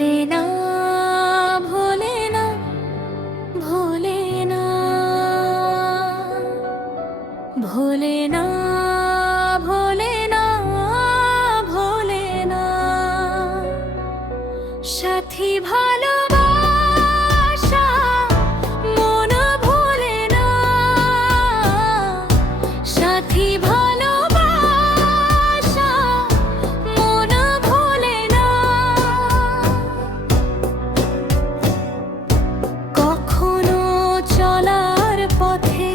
ভোলে না, ভোলে না, ভোলে না, ভোলে না, ভোলে না, ভোলে না। সাথী ভালোবাসা মন ভোলে না, সাথী ভালোবাসা মন ভোলে না। কখনো চলার পথে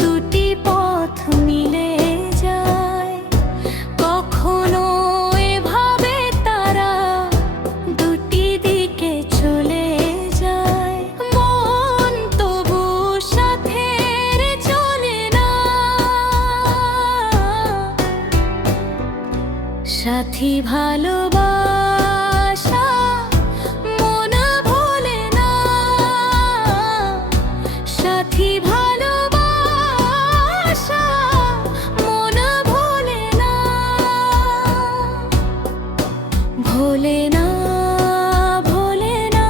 দুটি পথ মিলে যায়, কখনো এভাবে তারা দুটি দিকে চলে যায়। মন তবু সাথের চলে না, সাথী ভালোবাসা মন ভোলে না, সাথী ভালোবাসা মন ভোলে না, ভোলে না, ভোলে না,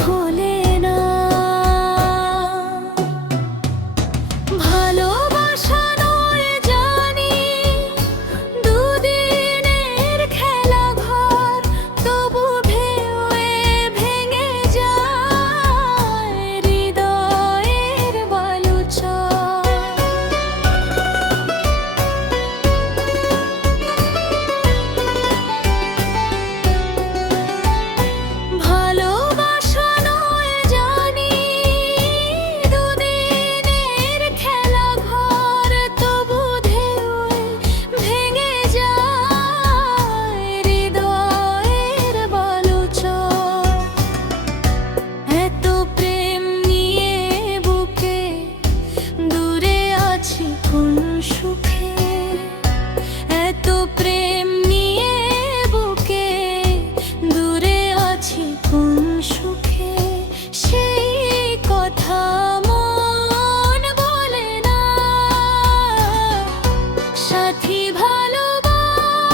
ভোলে না। ভালোবাসা নয় জানি দুদিনের খেলা ঘর, তবু ঢেউয়ে ভেঙে যায় হৃদয়ের বালুচর। ভালোবাসা নয় জানি দুদিনের খেলা ঘর, তবু ঢেউয়ে ভেঙে যায় হৃদয়ের বালুচর। এত প্রেম নিয়ে বুকে দূরে আছি কোন সুখে, এত প্রেম নিয়ে বুকে দূরে আছি কোন সুখে। সেই কথা মন বলে না, সাথী ভালোবাসা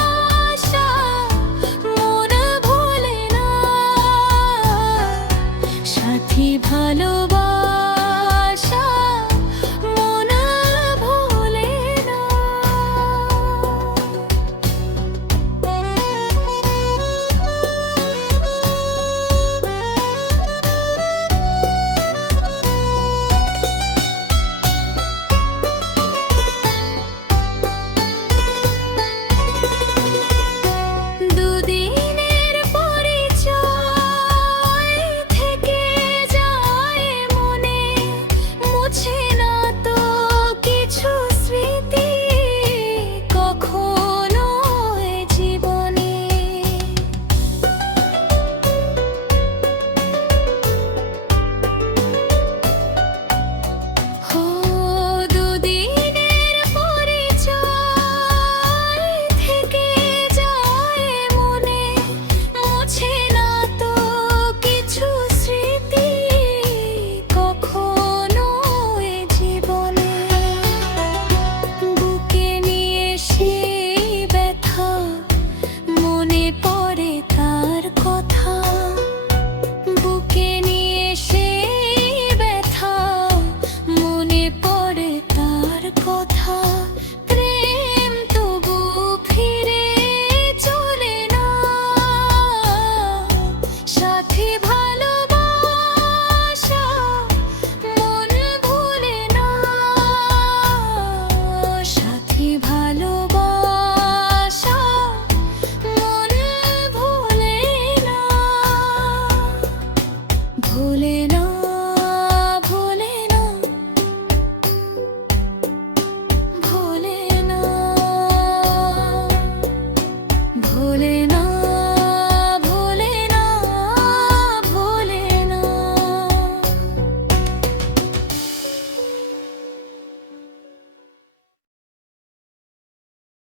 মন ভোলে না, সাথী ভালোবাসা মন ভোলে না। দুদিনের পরিচয় থেকে যায় মনে, মুছে না তো কিছু স্মৃতি কখনো এ জীবনে। ও দুদিনের পরিচয় থেকে যায় মনে, মুছে না তো কিছু স্মৃতি কখনো এ জীবনে। বুকে নিয়ে সেই ব্যথা মনে পড়ে তার কথা, বুকে নিয়ে সেই ব্যথা মনে পড়ে তার কথা।